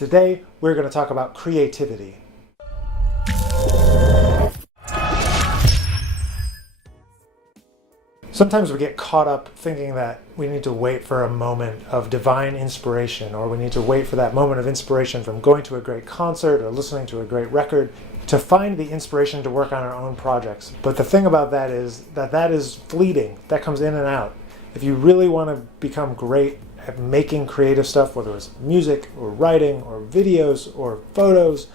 Today, we're going to talk about creativity. Sometimes we get caught up thinking that we need to wait for a moment of divine inspiration, or we need to wait for that moment of inspiration from going to a great concert or listening to a great record to find the inspiration to work on our own projects. But the thing about that is fleeting. That comes in and out. If you really want to become great at making creative stuff, whether it's music or writing or videos or photos,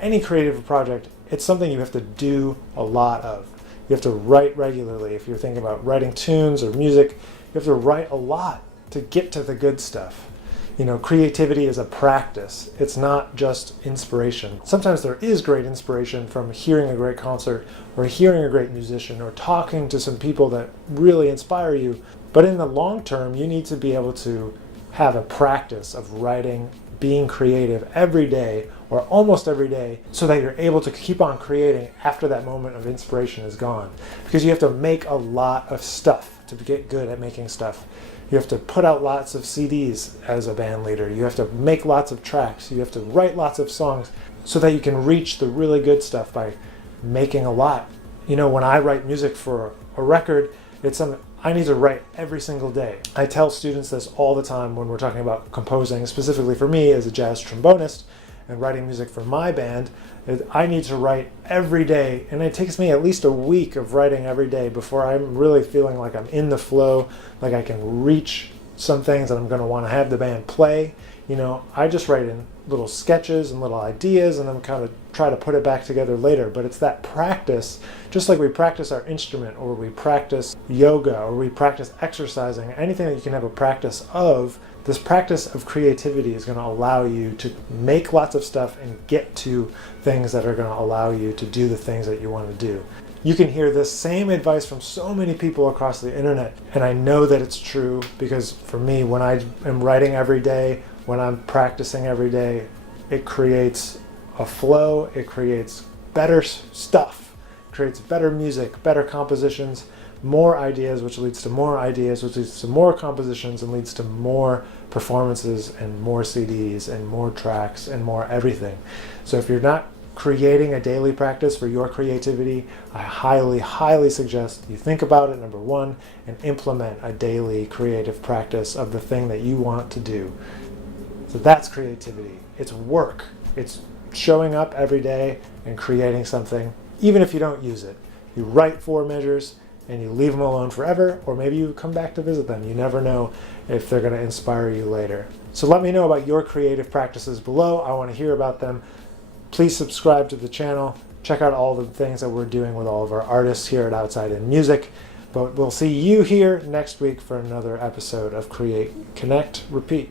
any creative project, it's something you have to do a lot of. You have to write regularly. If you're thinking about writing tunes or music, you have to write a lot to get to the good stuff. You know, creativity is a practice. It's not just inspiration. Sometimes there is great inspiration from hearing a great concert or hearing a great musician or talking to some people that really inspire you. But in the long term, you need to be able to have a practice of writing, being creative every day or almost every day so that you're able to keep on creating after that moment of inspiration is gone. Because you have to make a lot of stuff to get good at making stuff. You have to put out lots of CDs as a band leader. You have to make lots of tracks. You have to write lots of songs so that you can reach the really good stuff by making a lot. You know, when I write music for a record, it's something I need to write every single day. I tell students this all the time when we're talking about composing, specifically for me as a jazz trombonist and writing music for my band. I need to write every day, and it takes me at least a week of writing every day before I'm really feeling like I'm in the flow, like I can reach some things that I'm going to want to have the band play. You know, I just write in little sketches and little ideas and then kind of try to put it back together later. But it's that practice, just like we practice our instrument or we practice yoga or we practice exercising, anything that you can have a practice of, this practice of creativity is going to allow you to make lots of stuff and get to things that are going to allow you to do the things that you want to do. You can hear this same advice from so many people across the internet, and I know that it's true because for me, when I am writing every day, when I'm practicing every day, it creates a flow, it creates better stuff, it creates better music, better compositions, more ideas, which leads to more ideas, which leads to more compositions and leads to more performances and more CDs and more tracks and more everything. So if you're not creating a daily practice for your creativity, I highly, highly suggest you think about it, number one, and implement a daily creative practice of the thing that you want to do. So that's creativity. It's work. It's showing up every day and creating something, even if you don't use it. You write 4 measures and you leave them alone forever, or maybe you come back to visit them. You never know if they're going to inspire you later. So let me know about your creative practices below. I want to hear about them. Please subscribe to the channel. Check out all the things that we're doing with all of our artists here at Outside in Music. But we'll see you here next week for another episode of Create, Connect, Repeat.